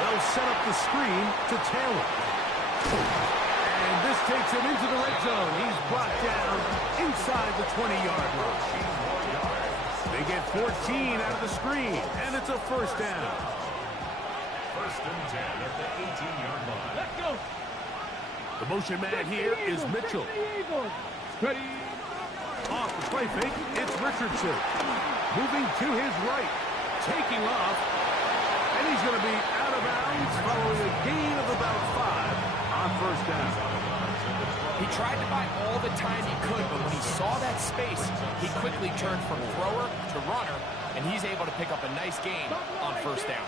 They'll set up the screen to Taylor. And this takes him into the red zone. He's brought down inside the 20-yard line. They get 14 out of the screen, and it's a first down. First and 10 at the 18-yard line. Let's go. The motion man here is Mitchell. Ready. Off the play fake, it's Richardson. Moving to his right, taking off, and he's going to be out of bounds following a gain of about 5 on first down. He tried to buy all the time he could, but when he saw that space, he quickly turned from thrower to runner, and he's able to pick up a nice gain on first down.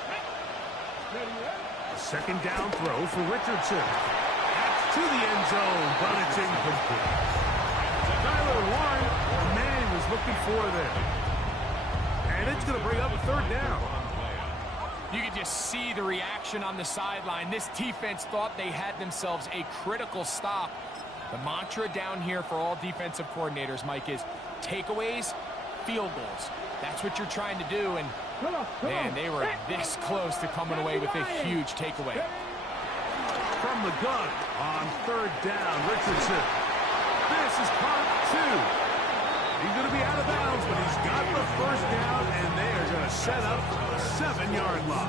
A second down throw for Richardson. That's to the end zone, but it's incomplete. Tyler Warren, the man was looking for there. And it's going to bring up a third down. You can just see the reaction on the sideline. This defense thought they had themselves a critical stop. The mantra down here for all defensive coordinators, Mike, is takeaways, field goals. That's what you're trying to do, and man, they were this close to coming away with a huge takeaway. From the gun on third down, Richardson. This is caught 2. He's going to be out of bounds, but he's got the first down, and they are going to set up a 7-yard line.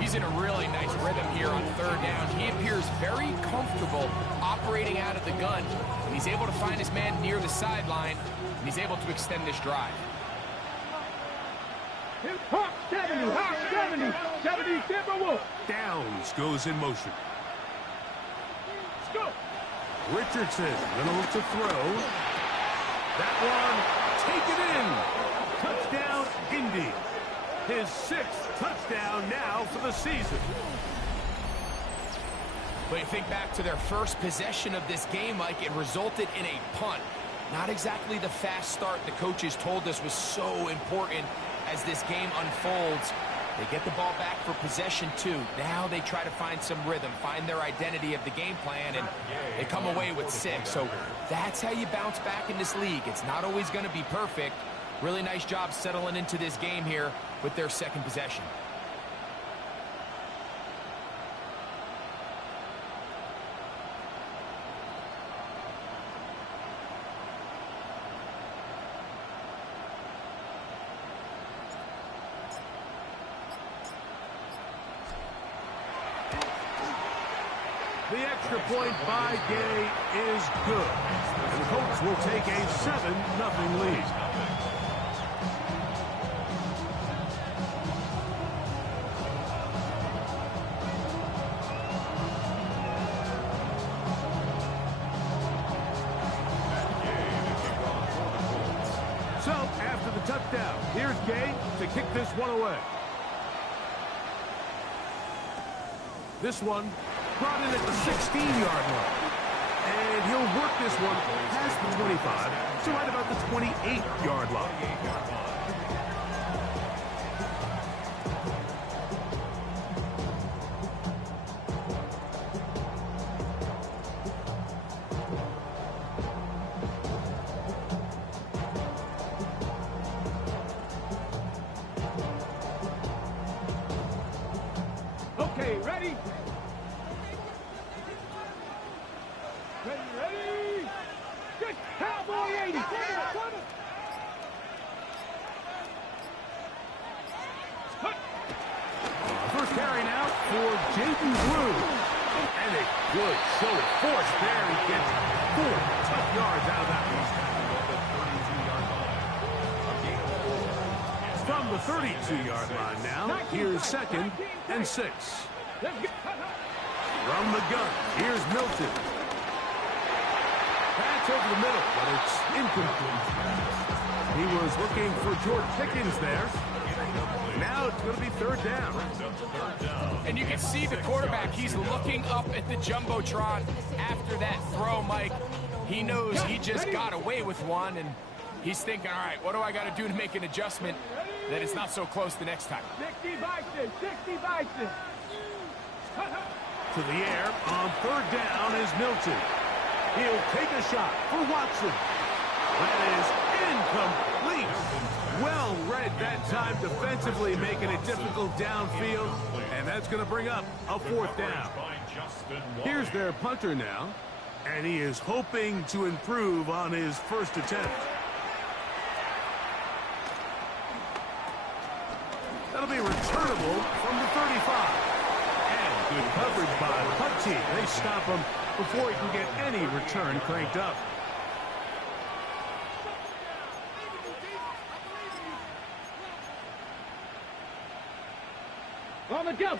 He's in a really nice rhythm here on third down. He appears very comfortable operating out of the gun, and he's able to find his man near the sideline, and he's able to extend this drive. 70, Timberwolves. Downs goes in motion. Let's go. Richardson going to look to throw. That one, take it in. Touchdown, Indy. His 6th touchdown now for the season. But you think back to their first possession of this game, Mike, it resulted in a punt. Not exactly the fast start the coaches told us was so important as this game unfolds. They get the ball back for possession 2. Now they try to find some rhythm, find their identity of the game plan, and they come away with 6. So that's how you bounce back in this league. It's not always going to be perfect. Really nice job settling into this game here with their second possession. The extra point by Gay is good. And the Colts will take a 7-0 lead. So, after the touchdown, here's Gay to kick this one away. This one brought in at the 16-yard line. And he'll work this one past the 25 to right about the 28-yard line. Okay, ready? Ready? Good Cowboy 80. First carry now for Jaden Blue. And a good show of force there. He gets 4 tough yards out of that one. From the 32-yard line now, here's 2nd and 6. From the gun, here's Milton. Pass over the middle, but it's incomplete. He was looking for George Pickens there. Now it's going to be 3rd down. And you can see the quarterback, he's looking up at the Jumbotron after that throw, Mike. He knows he just got away with one, and he's thinking, all right, what do I got to do to make an adjustment that it's not so close the next time? 60 Bison. To the air on 3rd down is Milton. He'll take a shot for Watson. That is incomplete. Well read that time defensively, making it difficult downfield, and that's going to bring up a 4th down. Here's their punter now, and he is hoping to improve on his first attempt. That'll be returnable from the 35. And good coverage by the punt team. They stop him before he can get any return cranked up.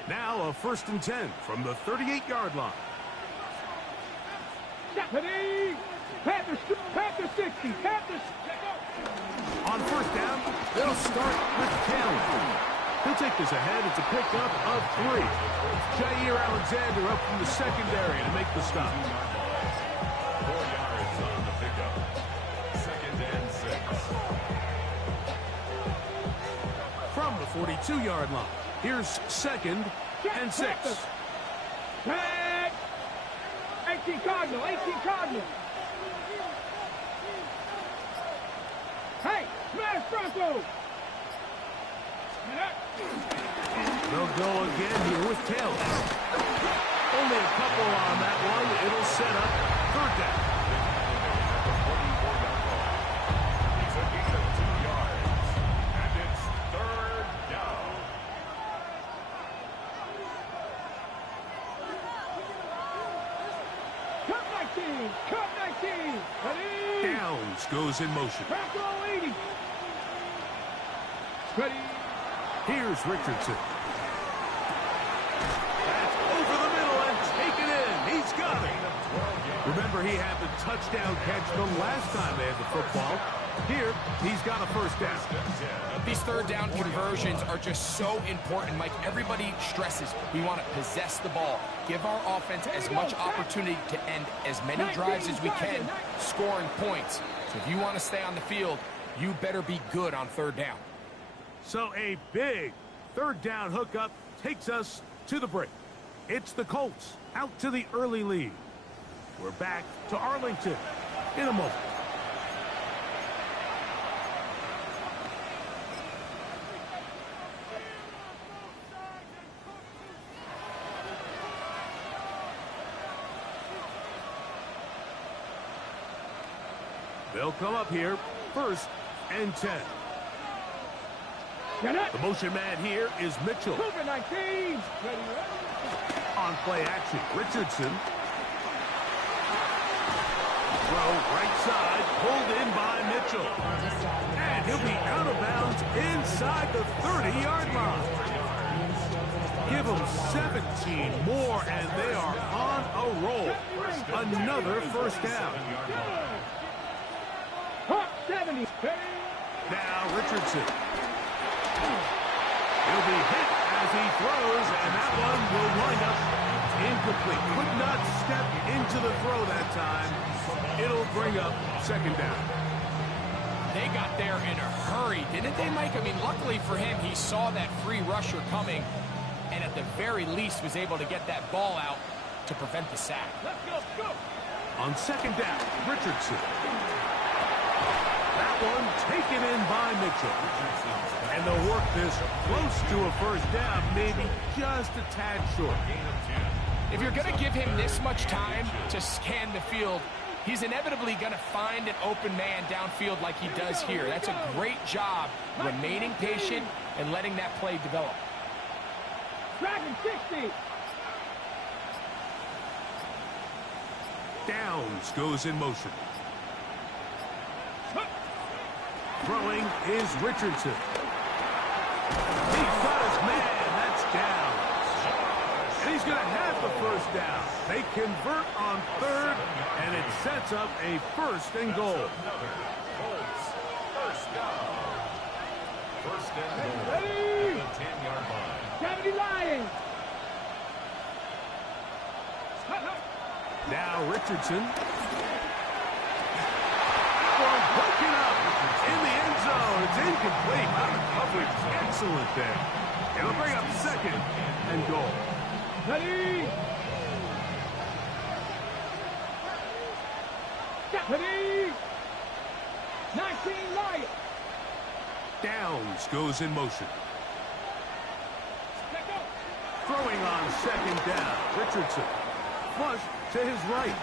Now a 1st and 10 from the 38-yard line. Panther 60. On 1st down, they'll start with Taylor. He'll take this ahead. It's a pickup of 3. Jair Alexander up from the secondary to make the stop. 4 yards on the pickup. 2nd and 6. From the 42-yard line, here's 2nd and 6. 18 Cardinal. Hey, smash Bronco. They'll go again here with Taylor. Only a couple on that one. It'll set up 3rd down. He's a gain of 2 yards. And it's 3rd down. Cut 19. Ready? Downs goes in motion. Bronco 80. Ready? Here's Richardson. That's over the middle and taken in. He's got it. Remember, he had the touchdown catch the last time they had the football. Here, he's got a 1st down. These 3rd down conversions are just so important, Mike. Everybody stresses we want to possess the ball, give our offense as much opportunity to end as many drives as we can, scoring points. So if you want to stay on the field, you better be good on 3rd down. So a big 3rd down hookup takes us to the break. It's the Colts out to the early lead. We're back to Arlington in a moment. They'll come up here, 1st and 10. The motion man here is Mitchell. 19. On play action, Richardson. Throw right side, pulled in by Mitchell. And he'll be out of bounds inside the 30-yard line. Give them 17 more, and they are on a roll. Another 1st down. 70. Now Richardson. He'll be hit as he throws, and that one will wind up incomplete. Could not step into the throw that time. It'll bring up 2nd down. They got there in a hurry, didn't they, Mike? I mean, luckily for him, he saw that free rusher coming, and at the very least was able to get that ball out to prevent the sack. Let's go. On 2nd down, Richardson. That one taken in by Mitchell. And they'll work this close to a 1st down, maybe just a tad short. If you're going to give him this much time to scan the field, he's inevitably going to find an open man downfield like he does here. That's a great job remaining patient and letting that play develop. Dragon 60. Downs goes in motion. Throwing is Richardson. He's got his man. That's down. And he's going to have the 1st down. They convert on 3rd, and it sets up a 1st and goal. 1st down. 1st and goal. Ready? At the 10-yard line. 70 Lions. Now Richardson. Broken up in the end zone. It's incomplete. Coverage excellent there. It'll bring up 2nd and goal. Ready? Ready? 19 Lions. Downs goes in motion. Throwing on second down. Richardson. Flush to his right.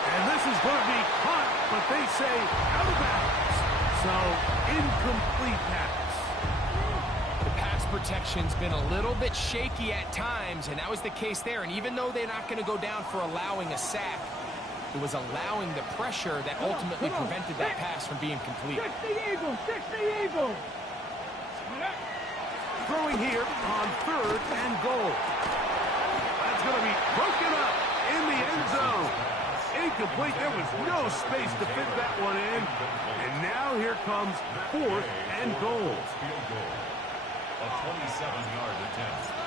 And this is going to be caught, but they say out of bounds. So, incomplete pass. The pass protection's been a little bit shaky at times, and that was the case there. And even though they're not going to go down for allowing a sack, it was allowing the pressure that ultimately prevented that pass from being complete. 60 Eagles, 60 Eagles. Throwing here on 3rd and goal. That's going to be broken up in the end zone. Incomplete. There was no space to fit that one in. And now here comes 4th and goal. Field goal. A 27-yard attempt.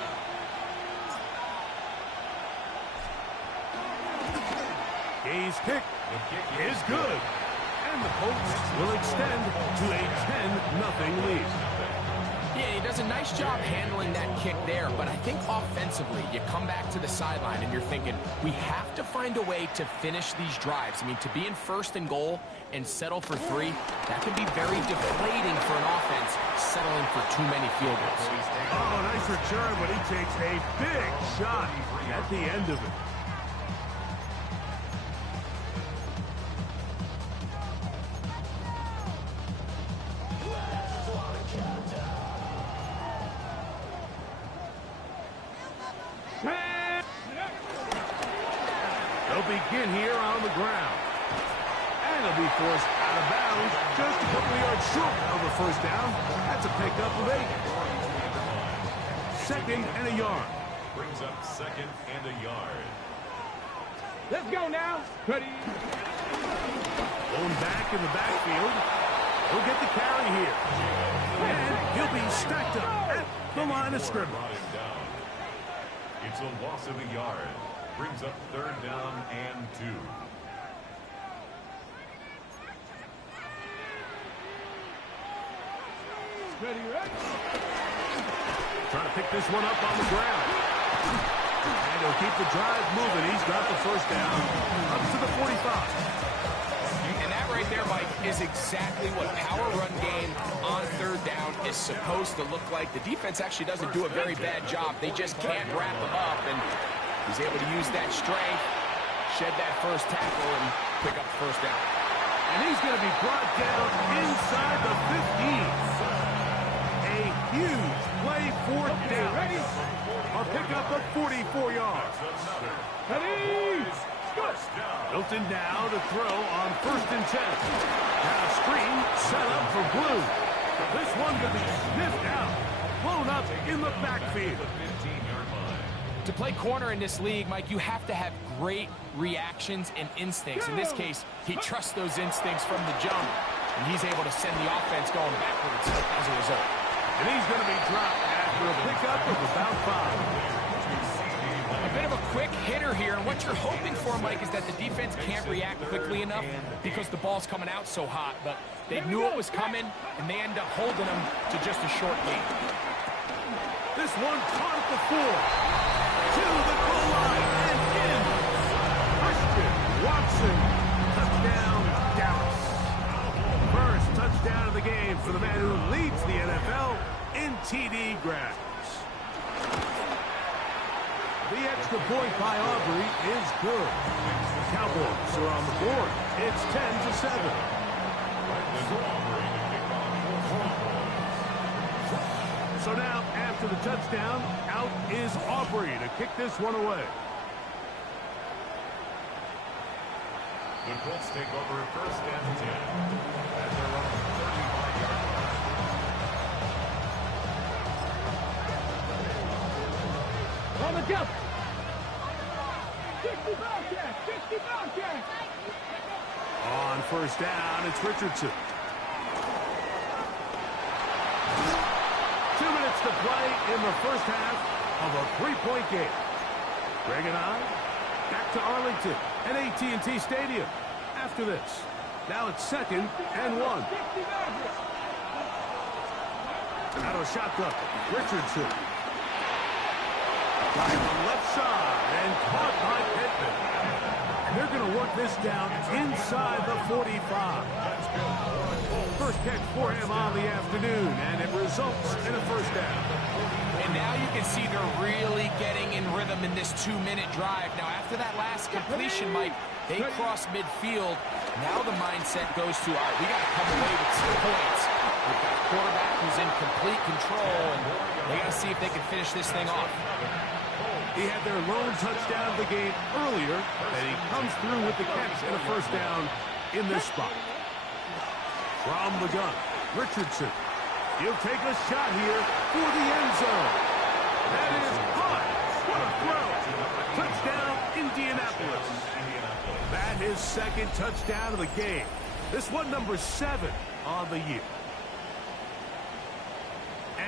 Hayes' kick is good. And the Colts will extend to a 10-0 lead. Yeah, he does a nice job handling that kick there, but I think offensively, you come back to the sideline and you're thinking, we have to find a way to finish these drives. I mean, to be in 1st and goal and settle for 3, that can be very deflating for an offense, settling for too many field goals. Oh, nice return, but he takes a big shot at the end of it. They'll begin here on the ground. And they'll be forced out of bounds just a couple yards short of a first down. That's a pickup of 8. 2nd and a yard. Brings up 2nd and a yard. Let's go now. Ready. Going back in the backfield. He'll get the carry here. And he'll be stacked up at the line of scrimmage. Brought him down. It's a loss of a yard. Brings up 3rd down and 2. Ready, ready. Trying to pick this one up on the ground. And he'll keep the drive moving. He's got the first down. Up to the 45. And that right there, Mike, is exactly what power run game on 3rd down is supposed to look like. The defense actually doesn't do a very bad job. They just can't wrap them up, and he's able to use that strength, shed that first tackle, and pick up the first down. And he's going to be brought down inside the 15. A huge play, 4th down. Ready. A pickup of 44 yards. Ready. Hilton now to throw on 1st and 10. Now screen set up for Blue. This one could be sniffed out. Blown up in the backfield. To play corner in this league, Mike, you have to have great reactions and instincts. In this case, he trusts those instincts from the jump, and he's able to send the offense going backwards as a result. And he's going to be dropped after a pickup of about 5. A bit of a quick hitter here, and what you're hoping for, Mike, is that the defense can't react quickly enough because the ball's coming out so hot, but they knew it was coming, and they end up holding them to just a short gain. This one caught at the 4. To the goal line and in. Christian Watson. Touchdown, Dallas. First touchdown of the game for the man who leads the NFL in TD grabs. The extra point by Aubrey is good. The Cowboys are on the board. It's 10-7. So now, after the touchdown, out is Aubrey to kick this one away. The Colts take over 1st and 10. At their own 35-yard line. On the jump. 60 Bobcats, 60 Bobcats. On 1st down, it's Richardson. 2 minutes to play in the first half of a 3-point game. Greg and I back to Arlington at AT&T Stadium. After this, now it's 2nd and 1. Out of a shotgun, Richardson. Right on the left side and caught by Pittman. They're going to work this down inside the 45. First catch for him on the afternoon, and it results in a first down. And now you can see they're really getting in rhythm in this 2-minute drive. Now, after that last completion, Mike, they cross midfield. Now the mindset goes to, all right, we got to come away with some points. We've got a quarterback who's in complete control, and they got to see if they can finish this thing off. He had their lone touchdown of the game earlier, and he comes through with the catch and a first down in this spot. From the gun, Richardson. He'll take a shot here for the end zone. That is hot. What a throw. Touchdown, Indianapolis. That is second touchdown of the game. This one number 7 on the year.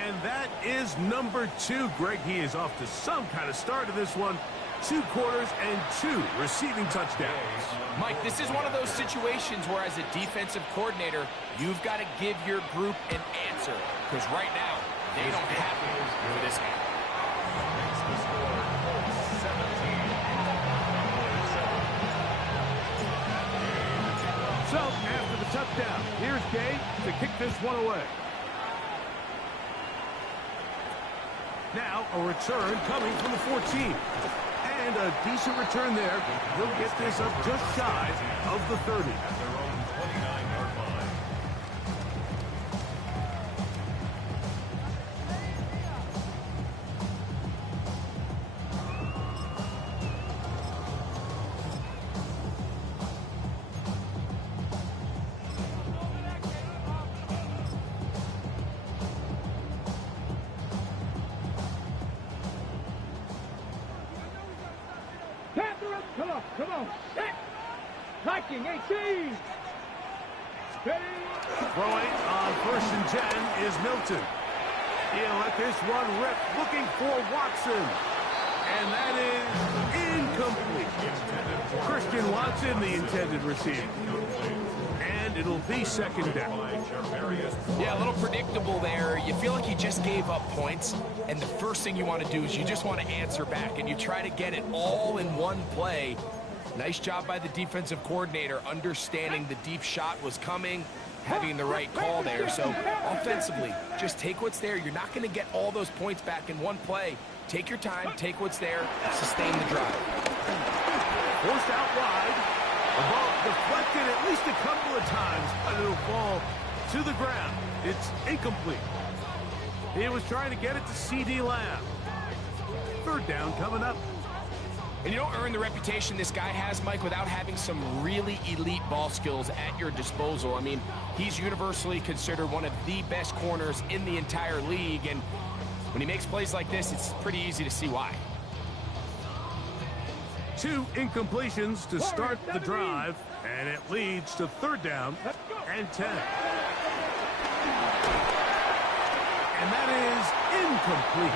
And that is number 2. Greg, he is off to some kind of start in this one. 2 quarters and 2 receiving touchdowns. Mike, this is one of those situations where as a defensive coordinator, you've got to give your group an answer. Because right now, they don't have it for this game. Makes the score 17. So, after the touchdown, here's Gay to kick this one away. Now, a return coming from the 14. And a decent return there. He'll get this up just shy of the 30. At their own 29-yard line. Come on. Set. Hiking 18. Steady. Throwing on 1st and 10 is Milton. He'll let this one rip, looking for Watson. And that is incomplete. Christian Watson, the intended receiver. And it'll be second down. Yeah, a little predictable there. You feel like you just gave up points, and the first thing you want to do is you just want to answer back, and you try to get it all in one play. Nice job by the defensive coordinator, understanding the deep shot was coming, having the right call there. So offensively, just take what's there. You're not going to get all those points back in one play. Take your time, take what's there, sustain the drive. Forced out wide. The ball deflected at least a couple of times, but it'll fall to the ground. It's incomplete. He was trying to get it to C.D. Lamb. Third down coming up. And you don't earn the reputation this guy has, Mike, without having some really elite ball skills at your disposal. I mean, he's universally considered one of the best corners in the entire league, and when he makes plays like this, it's pretty easy to see why. 2 incompletions to start the drive, and it leads to third down and 10. And that is incomplete.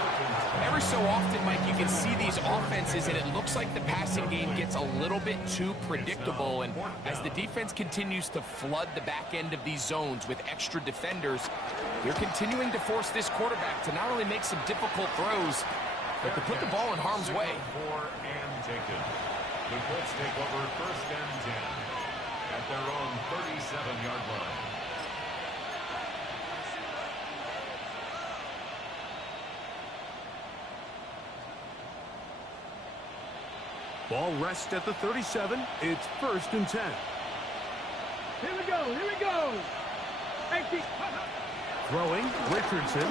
Every so often, Mike, you can see these offenses, and it looks like the passing game gets a little bit too predictable. And as the defense continues to flood the back end of these zones with extra defenders, they're continuing to force this quarterback to not only make some difficult throws, but to put the ball in harm's way. The Colts take over 1st and 10 at their own 37-yard line. Ball rests at the 37. It's 1st and 10. Here we go. 18. Throwing, Richardson.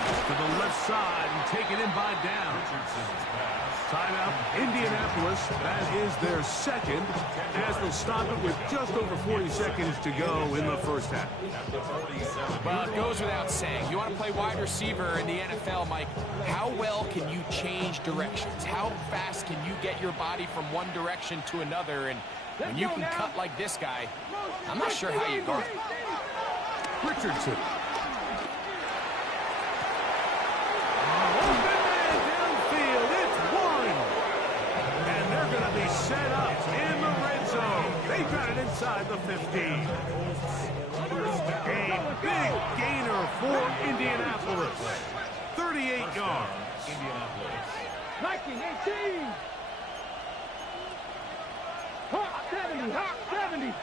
To the left side and taken in by down. Richardson's pass. Timeout, Indianapolis. That is their second, as they'll stop it with just over 40 seconds to go in the first half. Well, it goes without saying. You want to play wide receiver in the NFL, Mike. How well can you change directions? How fast can you get your body from one direction to another? And when you can cut like this guy, I'm not sure how you guard. Richardson. Set up in the red zone. They got it inside the 15. A big gainer for Indianapolis. 38 yards. Indianapolis. Hiking 18. Hawk 70, Hawk 70.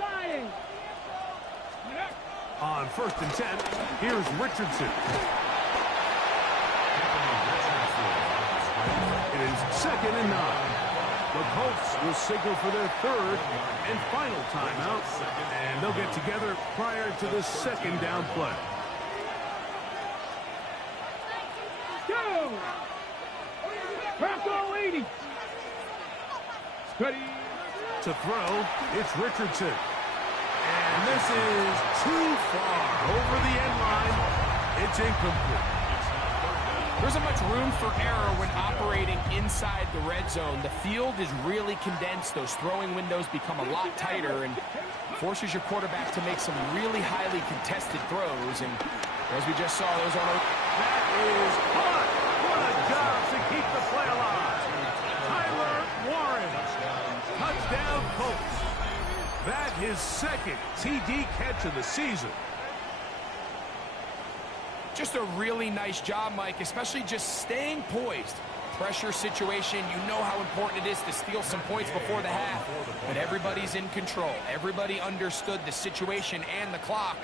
Lying. On 1st and 10, here's Richardson. It is 2nd and 9. The Colts will signal for their 3rd and final timeout, and they'll get together prior to the 2nd down play. Go! Purple 80. Ready. To throw, it's Richardson. And this is too far over the end line. It's incomplete. There isn't much room for error when operating inside the red zone. The field is really condensed. Those throwing windows become a lot tighter and forces your quarterback to make some really highly contested throws. And as we just saw, those are... That is hot. What a job to keep the play alive. Tyler Warren. Touchdown Colts. That his 2nd TD catch of the season. Just a really nice job, Mike, especially just staying poised. Pressure situation, you know how important it is to steal some points before the half. But everybody's in control. Everybody understood the situation and the clock.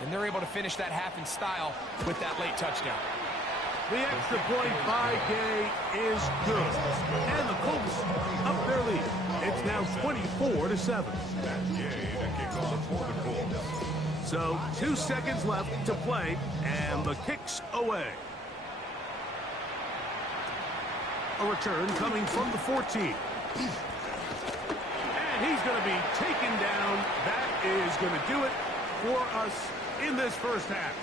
And they're able to finish that half in style with that late touchdown. The extra point by Gay is good. And the Colts up their lead. It's now 24-7. So 2 seconds left to play, and the kick's away. A return coming from the 14. And he's going to be taken down. That is going to do it for us in this first half.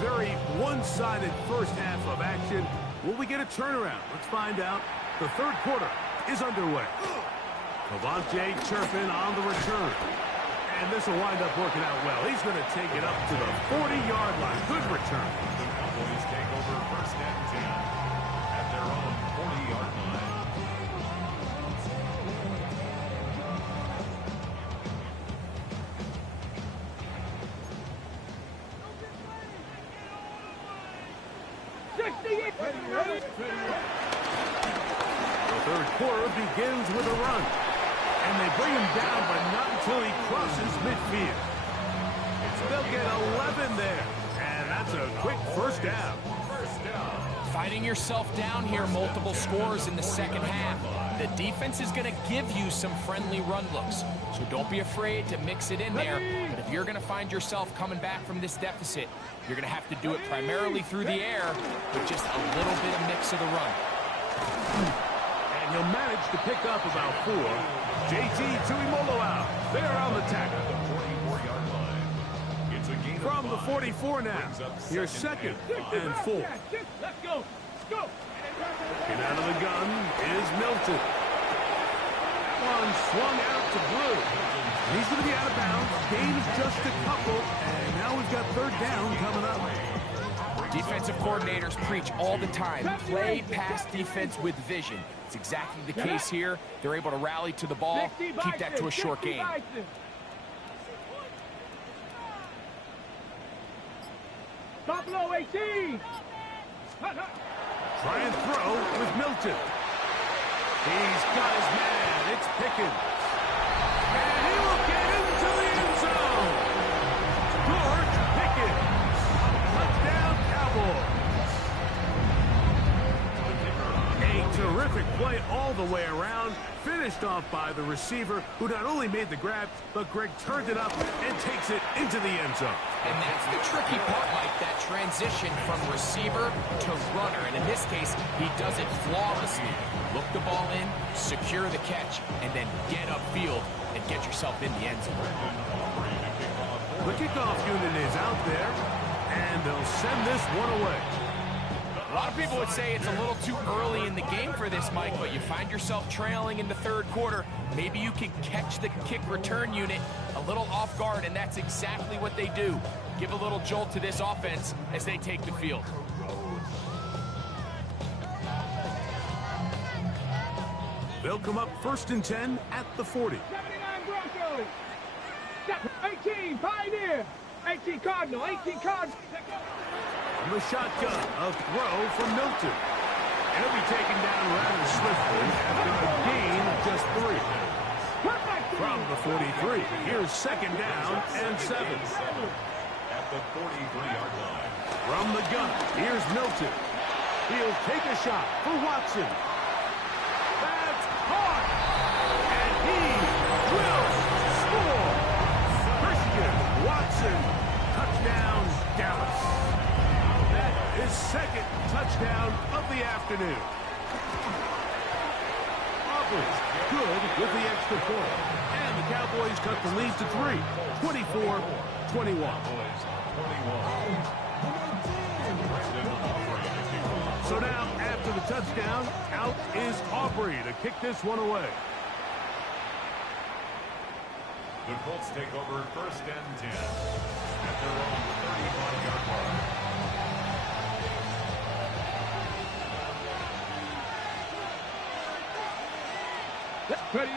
Very one-sided first half of action. Will we get a turnaround? Let's find out. The 3rd quarter is underway. Cavante Turpin on the return. And this will wind up working out well. He's going to take it up to the 40-yard line. Good return. The Cowboys take over 1st and 10 at their own 40-yard line. The 3rd quarter begins with a run. And they bring him down, but not until he crosses midfield. They'll get 11 there. And that's a quick first down. Fighting yourself down here, multiple scores in the 2nd half. The defense is going to give you some friendly run looks. So don't be afraid to mix it in there. But if you're going to find yourself coming back from this deficit, you're going to have to do it primarily through the air with just a little bit of mix of the run. And he'll manage to pick up about 4. JT Tuimoloau there on the tackle. From the 44 now. Here's 2nd and 4. Let's go. Let's go. Get out of the gun is Milton. One swung out to Blue. He's going to be out of bounds. Gain is just a couple. And now we've got 3rd down coming up. Defensive coordinators preach all the time. Play pass defense with vision. It's exactly the case here. They're able to rally to the ball, keep that to a short game. Buffalo 18. Try and throw with Milton. He's got his man. It's Pickens. And he will get into the end zone. George Pickens. Touchdown, Cowboys. A terrific play all the way around. Finished off by the receiver, who not only made the grab, but Greg turned it up and takes it into the end zone. And that's the tricky part, Mike, that transition from receiver to runner. And in this case, he does it flawlessly. Look the ball in, secure the catch, and then get upfield and get yourself in the end zone. The kickoff unit is out there, and they'll send this one away. A lot of people would say it's a little too early in the game for this, Mike, but you find yourself trailing in the 3rd quarter. Maybe you can catch the kick return unit a little off guard, and that's exactly what they do. Give a little jolt to this offense as they take the field. They'll come up 1st and 10 at the 40. 79 Broncos. 18 Pioneer. 18 Cardinal. 18 Cardinal. From the shotgun, a throw from Milton. He'll be taken down rather swiftly after a gain of just 3. From the 43, here's 2nd down and 7. At the 43-yard line. From the gun, here's Milton. He'll take a shot for Watson. That's caught! And he will score! Christian Watson, touchdown, Dallas. That is 2nd touchdown of the afternoon. Aubrey's good with the extra point. And the Cowboys cut the lead to 3, 24-21. So now, after the touchdown, out is Aubrey to kick this one away. The Colts take over 1st and 10 at their own 35-yard line. Ready.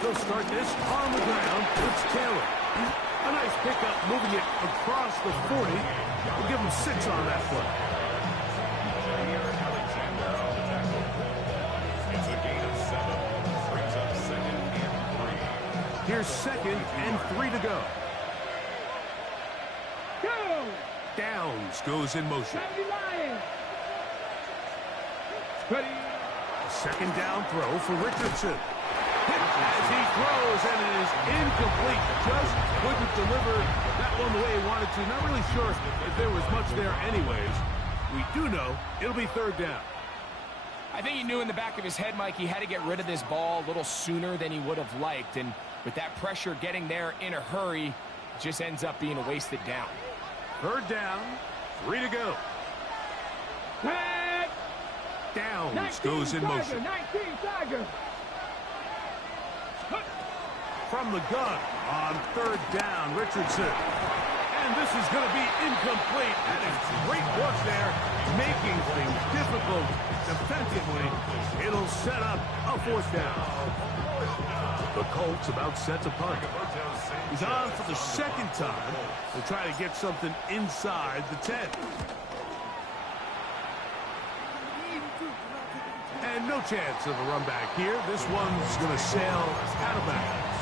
They'll start this on the ground. It's Taylor. A nice pickup, moving it across the 40. We'll give him 6 on that play. It's a gain of 7. Brings up 2nd and 3. Here's 2nd and 3 to go. Go. Downs goes in motion. 70 Lions. Ready. 2nd down throw for Richardson. Hit as he throws, and it is incomplete. Just couldn't deliver that one the way he wanted to. Not really sure if there was much there anyways. We do know it'll be 3rd down. I think he knew in the back of his head, Mike, he had to get rid of this ball a little sooner than he would have liked. And with that pressure getting there in a hurry, it just ends up being a wasted down. 3rd down, 3 to go. Tag. Downs goes in motion. 19 Tiger. From the gun on 3rd down, Richardson. And this is going to be incomplete. That is great work there, making things difficult defensively. It'll set up a 4th down. The Colts about set to punt. He's on for the 2nd time. They'll try to get something inside the 10. And no chance of a run back here. This one's going to sail out of bounds.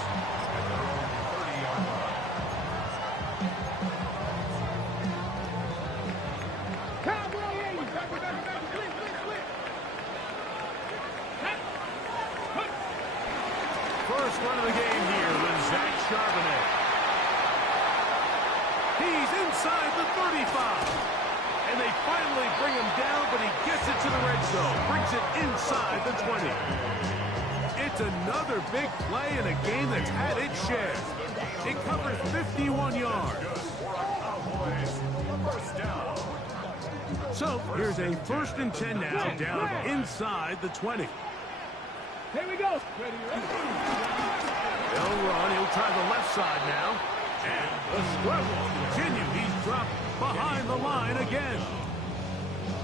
First run of the game here with Zach Charbonnet. He's inside the 35. And they finally bring him down, but he gets it to the red zone. Brings it inside the 20. It's another big play in a game that's had its share. It covers 51 yards. So here's a 1st and 10 now, down inside the 20. Here we go. They'll run. He'll try the left side now. And the struggle continues. He's dropped behind the line again.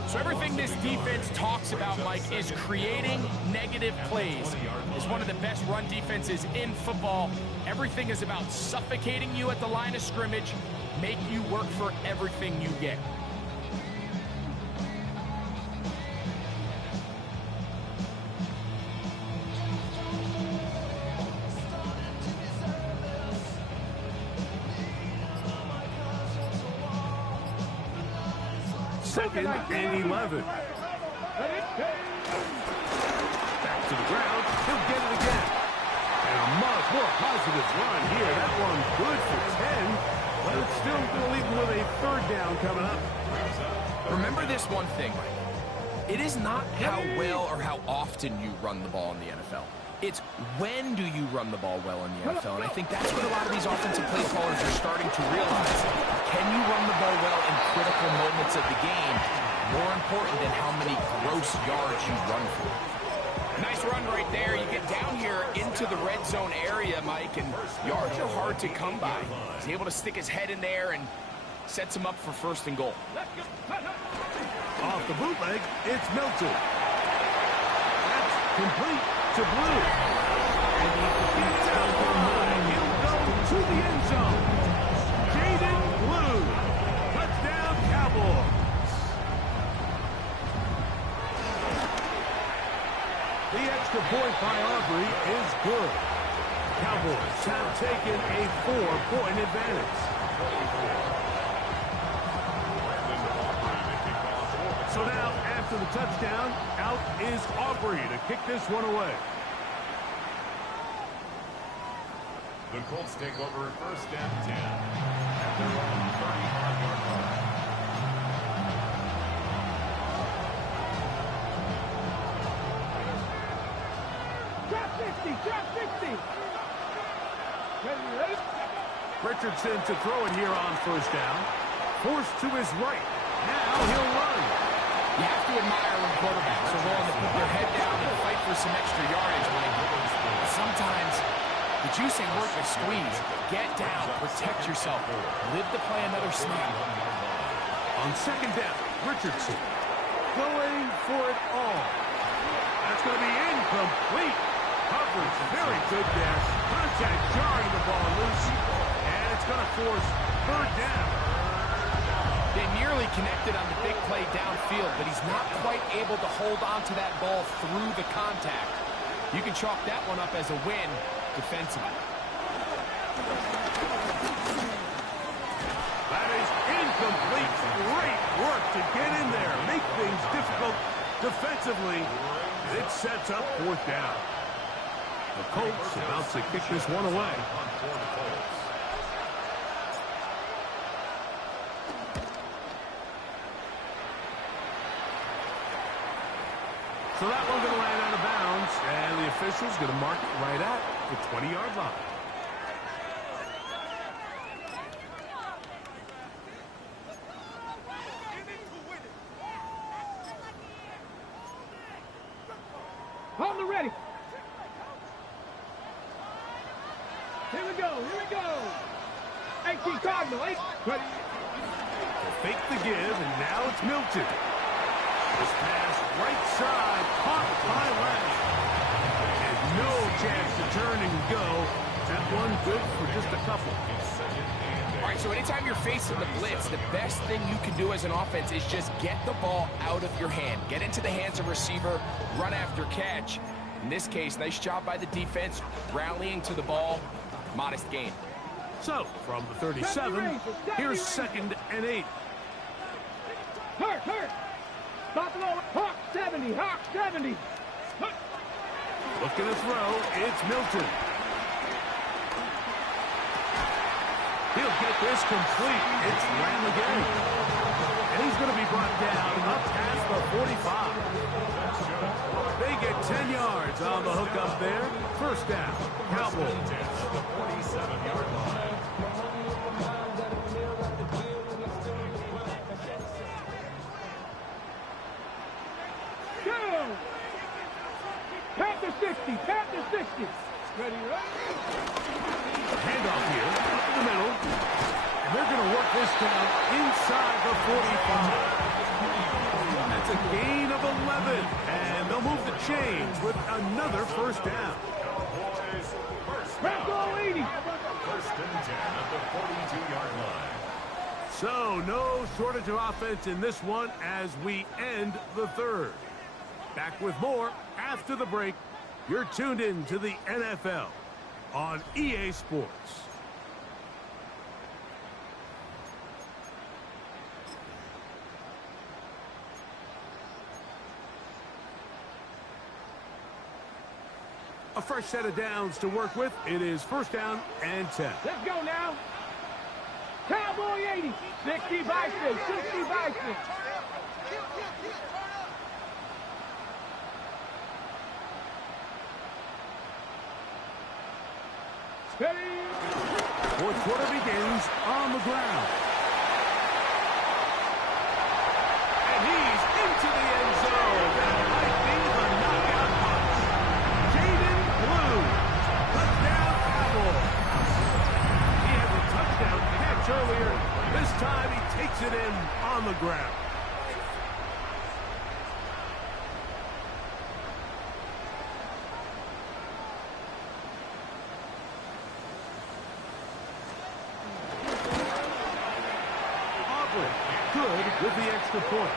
So everything this defense talks about, Mike, is creating negative plays. It's one of the best run defenses in football. Everything is about suffocating you at the line of scrimmage, make you work for everything you get. Second and 11. Back to the ground. He'll get it again. And a much more positive run here. That one good for 10. But it's still going to leave him with a 3rd down coming up. Remember this one thing, Mike. It is not how well or how often you run the ball in the NFL. It's when do you run the ball well in the NFL. And I think that's what a lot of these offensive play callers are starting to realize. Can you run the ball well in critical moments of the game? More important than how many gross yards you run for. Nice run right there. You get down here into the red zone area, Mike, and yards are hard to come by. He's able to stick his head in there and sets him up for 1st and goal. Off the bootleg, it's Milton. That's Complete to Blue. And he gets out from nine. He'll go to the end zone. Jaden Blue. Touchdown, Cowboys. The extra point by Aubrey is good. Cowboys have taken a 4-point advantage. So now, after the touchdown, out is Aubrey to kick this one away. The Colts take over at first and 10 at their own 35-yard line. Drop 60, drop 60. Ready? Richardson to throw it here on first down. Forced to his right. Now he'll run. You have to admire when quarterbacks are willing to put their head down and fight for some extra yardage, Mike. Sometimes the juice ain't worth the squeeze. Get down, protect yourself, live to play another snap. On second down, Richardson going for it all. That's going to be incomplete. Coverage very good there. Contact jarring the ball loose. And it's going to force third down. They nearly connected on the big play downfield, but he's not quite able to hold on to that ball through the contact. You can chalk that one up as a win defensively. That is incomplete. Great work to get in there. Make things difficult defensively. It sets up fourth down. The Colts about to kick this one away. So that one's going to land out of bounds, and the official's going to mark it right at the 20-yard line. Hold the ready. Here we go, here we go. 18 Cardinal, 8. Ready. Fake the give, and now it's Milton. This pass right side, caught by Latch. And no chance to turn and go. That one good for just a couple. All right, so anytime you're facing the blitz, the best thing you can do as an offense is just get the ball out of your hand. Get into the hands of receiver, run after catch. In this case, nice job by the defense, rallying to the ball. Modest gain. So, from the 37, here's 2nd and 8. Hurt. Buffalo, Hawk 70, Hawk 70. Looking to throw, it's Milton. He'll get this complete. It's Lamb again. And he's going to be brought down up past the 45. They get 10 yards on the hook up there. First down, Cowboys. The 47-yard line. Panther 60, Panther 60. Ready, right? Handoff here, up in the middle. And they're going to work this down inside the 45. That's a gain of 11. And they'll move the chains with another first down. Bronco 80. First and 10 at the 42-yard line. So no shortage of offense in this one as we end the third. Back with more after the break. You're tuned in to the NFL on EA Sports. A fresh set of downs to work with. It is first down and 10. Let's go now. Cowboy 80. 60 Bison. 60 Bison. Steady. Fourth quarter begins on the ground. And he's into the end zone. That might be the knockout punch. Jaden Blue. Touchdown, Cowboys. He had a touchdown catch earlier. This time he takes it in on the ground. Coughlin, good with the extra point.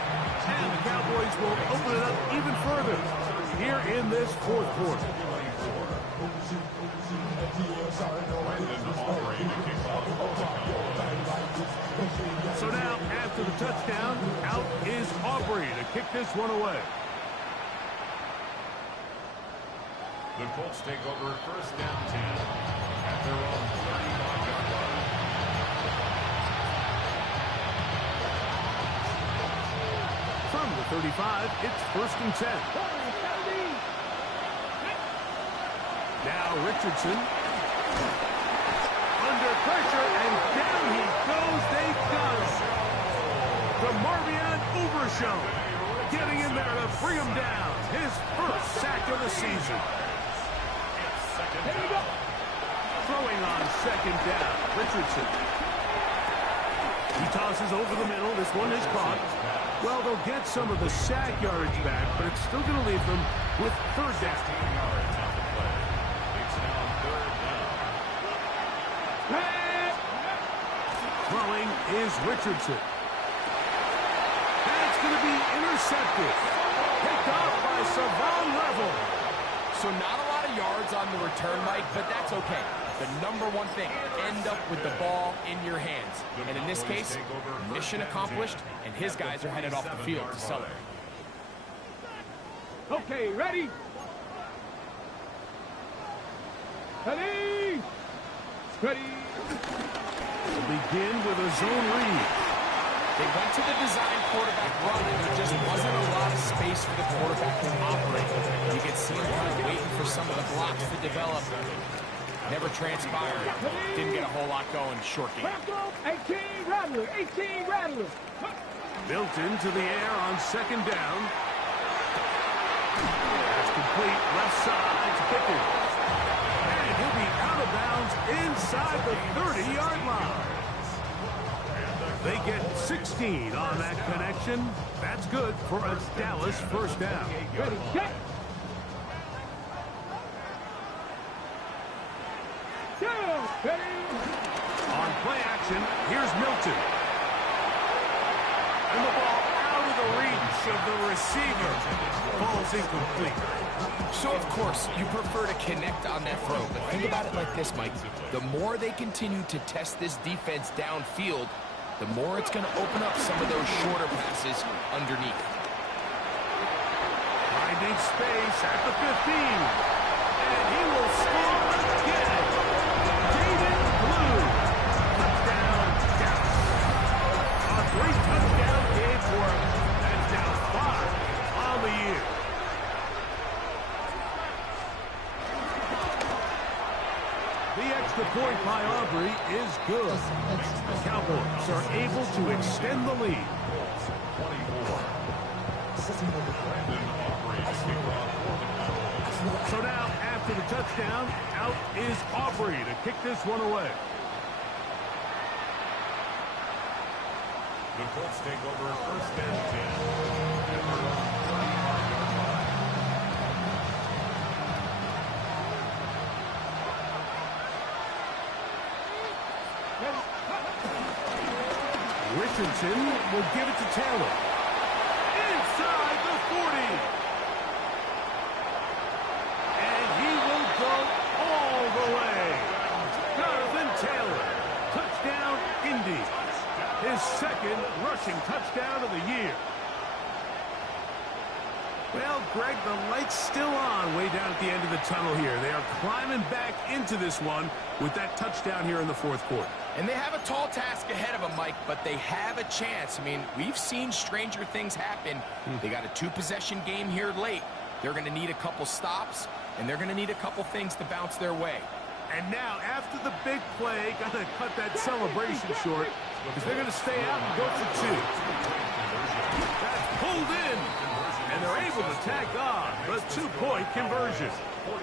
And the Cowboys will open it up even further here in this fourth quarter. So now, after the touchdown, out is Aubrey to kick this one away. The Colts take over first down 10 at their own 35-yard line. From the 35, it's first and 10. Now Richardson. Under pressure, and down he goes. They got him. The Marvion Overshow getting in there to bring him down. His first sack of the season. Throwing on second down, Richardson. He tosses over the middle. This one is caught. Well, they'll get some of the sack yardage back, but it's still going to leave them with third down. 16 yards on the play. It's now third down. Throwing is Richardson. That's going to be intercepted. Picked off by Savon Level. So not a lot of yards on the return, Mike, but that's okay. The number one thing, end up with the ball in your hands. And in this case, mission accomplished, and his guys are headed off the field to celebrate. Okay, ready? Ready? Ready? We'll begin with a zone read. They went to the design quarterback run, and there just wasn't a lot of space for the quarterback to operate. You can see him kind of waiting for some of the blocks to develop. Never transpired. Didn't get a whole lot going short game. 18 Rattler, 18 Rattler. Built into the air on second down. That's complete left side to Pickens. And he'll be out of bounds inside the 30-yard line. They get 16 on that connection. That's good for a Dallas first down. Ready, set. Down, ready. On play action, here's Milton. And the ball out of the reach of the receiver. Ball's incomplete. So, of course, you prefer to connect on that throw. But think about it like this, Mike. The more they continue to test this defense downfield, the more it's going to open up some of those shorter passes underneath. Finding space at the 15. And he will score again. David Blue. Touchdown, Dallas. A great touchdown game for him. That's now 5 on the year. The extra point by Aubrey is good. The Cowboys are able to extend the lead. So now, after the touchdown, out is Aubrey to kick this one away. The Colts take over first and 10 at their own 35-yard line. Richardson will give it to Taylor. Inside the 40. And he will go all the way. Jonathan Taylor. Touchdown, Indy. His second rushing touchdown of the year. Well, Greg, the light's still on way down at the end of the tunnel here. They are climbing back into this one with that touchdown here in the fourth quarter. And they have a tall task ahead of them, Mike, but they have a chance. I mean, we've seen stranger things happen. They got a two-possession game here late. They're going to need a couple stops, and they're going to need a couple things to bounce their way. And now, after the big play, got to cut that celebration short because they're going to stay out and go for 2. That's pulled in, and they're able to tack on the 2-point conversion. 42.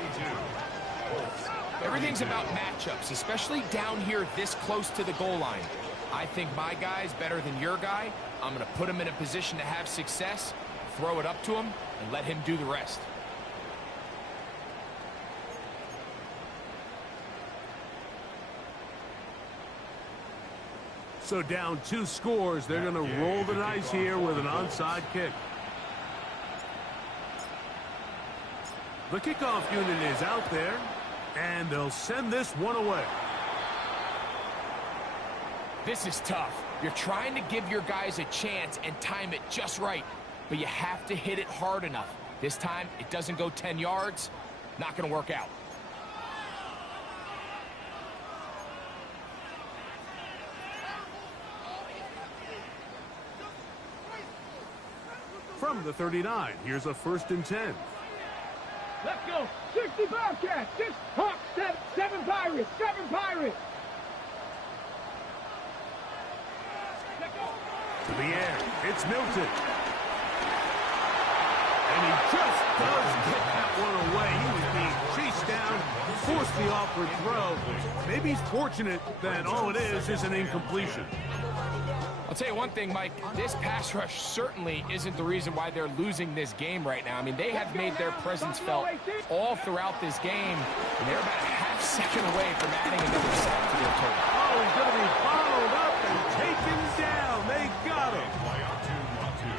Everything's about matchups, especially down here this close to the goal line. I think my guy's better than your guy. I'm going to put him in a position to have success, throw it up to him, and let him do the rest. So down 2 scores, they're going to roll the dice here with an onside kick. The kickoff unit is out there, and they'll send this one away. This is tough. You're trying to give your guys a chance and time it just right, but you have to hit it hard enough. This time, it doesn't go 10 yards. Not going to work out. From the 39, here's a 1st and 10. Let's go. 60 Bobcats. 6 Hawks. 7 Pirates. 7 Pirates. To the air, it's Milton. And he just does get that one away. He was being chased down, forced the awkward throw. Maybe he's fortunate that all it is an incompletion. I'll tell you one thing, Mike, this pass rush certainly isn't the reason why they're losing this game right now. I mean, they have made their presence felt all throughout this game, and they're about a half second away from adding another sack to their total. Oh, he's going to be followed up and taken down. They got him.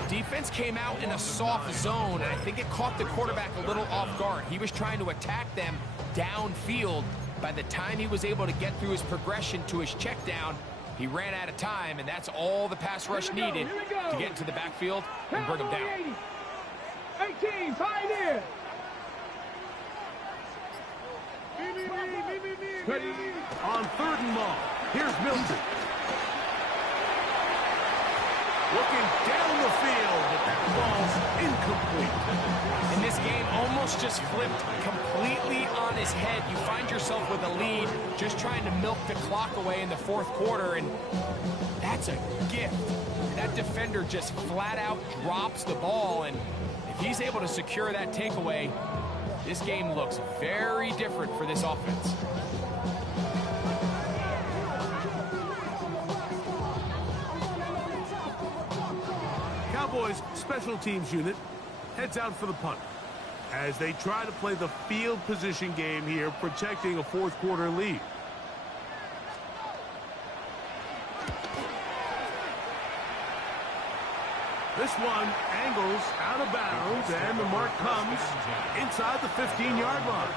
Defense came out in a soft zone, and I think it caught the quarterback a little off guard. He was trying to attack them downfield. By the time he was able to get through his progression to his check down, he ran out of time, and that's all the pass rush needed to get into the backfield and bring him down. 18, Pioneer. On 3rd and long, here's Milton. Looking down the field, but that ball's incomplete. And this game almost just flipped completely on his head. You find yourself with a lead, just trying to milk the clock away in the 4th quarter, and that's a gift. That defender just flat out drops the ball, and if he's able to secure that takeaway, this game looks very different for this offense. Cowboys special teams unit heads out for the punt as they try to play the field position game here, protecting a 4th quarter lead. This one angles out of bounds, and the mark comes inside the 15-yard line.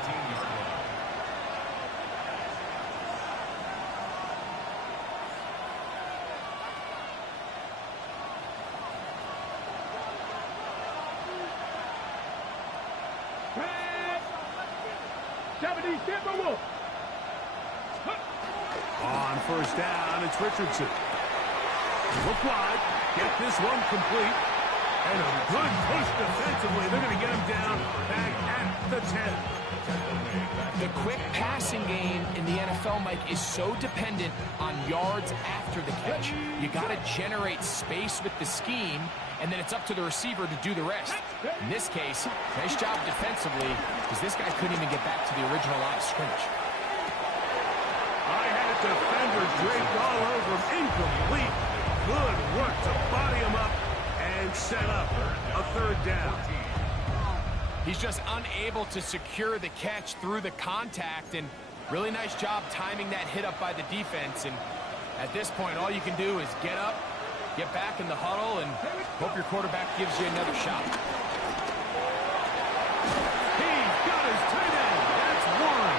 On 1st down, it's Richardson. Look wide, get this one complete, and a good push defensively. They're going to get him down back at the 10. The quick passing game in the NFL, Mike, is so dependent on yards after the catch. You got to generate space with the scheme, and then it's up to the receiver to do the rest. In this case, nice job defensively, because this guy couldn't even get back to the original line of scrimmage. I had a defender draped all over him. Incomplete. Good work to body him up and set up a 3rd down. He's just unable to secure the catch through the contact, and really nice job timing that hit up by the defense. And at this point, all you can do is get up, get back in the huddle, and hope your quarterback gives you another shot. He's got his tight end. That's one.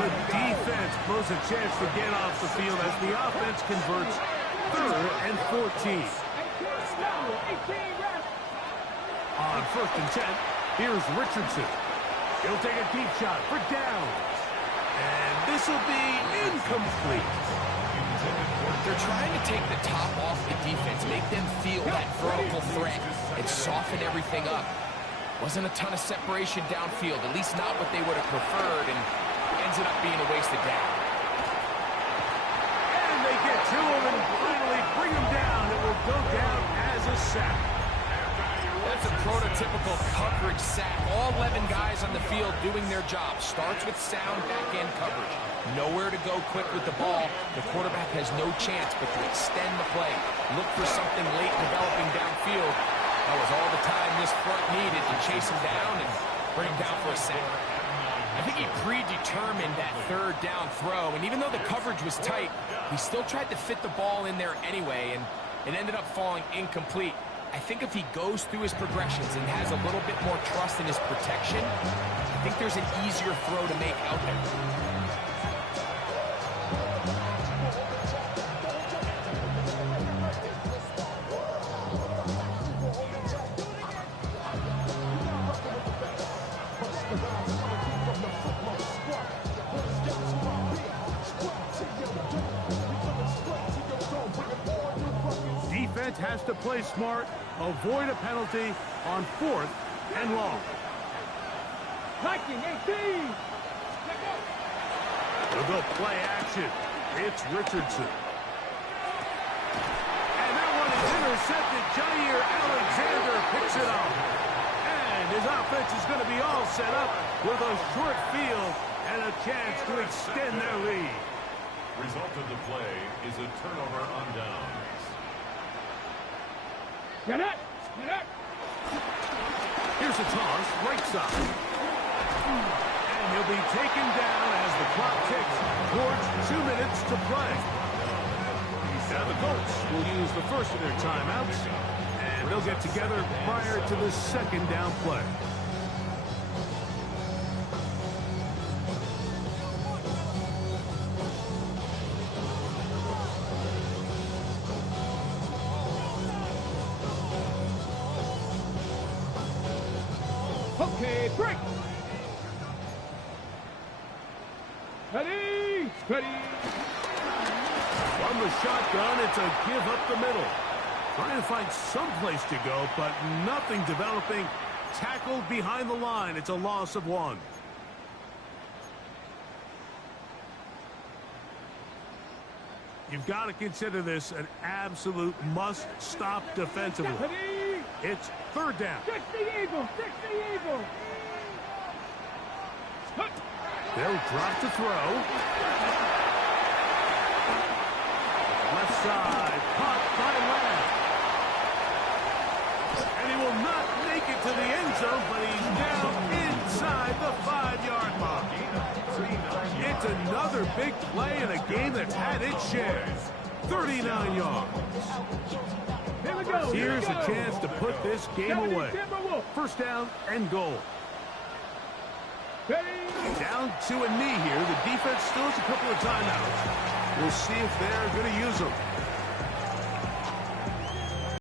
Good defense blows a chance to get off the field as the offense converts 3rd and 14. On 1st and 10, here's Richardson. He'll take a deep shot for down. And this will be incomplete. They're trying to take the top off the defense, make them feel that vertical threat, and soften everything up. Wasn't a ton of separation downfield, at least not what they would have preferred, and ends up being a wasted down. And they get to him and finally bring him down. It will go down as a sack. That's a prototypical coverage sack. All 11 guys on the field doing their job. Starts with sound back-end coverage. Nowhere to go quick with the ball. The quarterback has no chance but to extend the play. Look for something late developing downfield. That was all the time this front needed to chase him down and bring him down for a sack. I think he predetermined that third down throw, and even though the coverage was tight, he still tried to fit the ball in there anyway, and it ended up falling incomplete. I think if he goes through his progressions and has a little bit more trust in his protection, I think there's an easier throw to make out there. Defense has to play smart, avoid a penalty on 4th and long. Viking 18. They'll go play action. It's Richardson. And that one is intercepted. Jair Alexander picks it up. And his offense is going to be all set up with a short field and a chance to extend their lead. Result of the play is a turnover on downs. Get it! Get it! Here's a toss, right side. And he'll be taken down as the clock ticks towards 2 minutes to play. Now the Colts will use the first of their timeouts, and they'll get together prior to the second down play. Okay, break. Ready, steady. From the shotgun, it's a give up the middle. Trying to find some place to go, but nothing developing. Tackled behind the line. It's a loss of 1. You've got to consider this an absolute must-stop defensively. Ready. It's 3rd down. 60 Eagles, 60 Eagles. They'll drop to throw. Left side, caught by Lamb. And he will not make it to the end zone, but he's down inside the 5-yard mark. It's another big play in a game that's had its share. 39 yards. Here we go. Here's a chance to put this game away. 1st down and goal. Down to a knee here. The defense still has a couple of timeouts. We'll see if they're going to use them.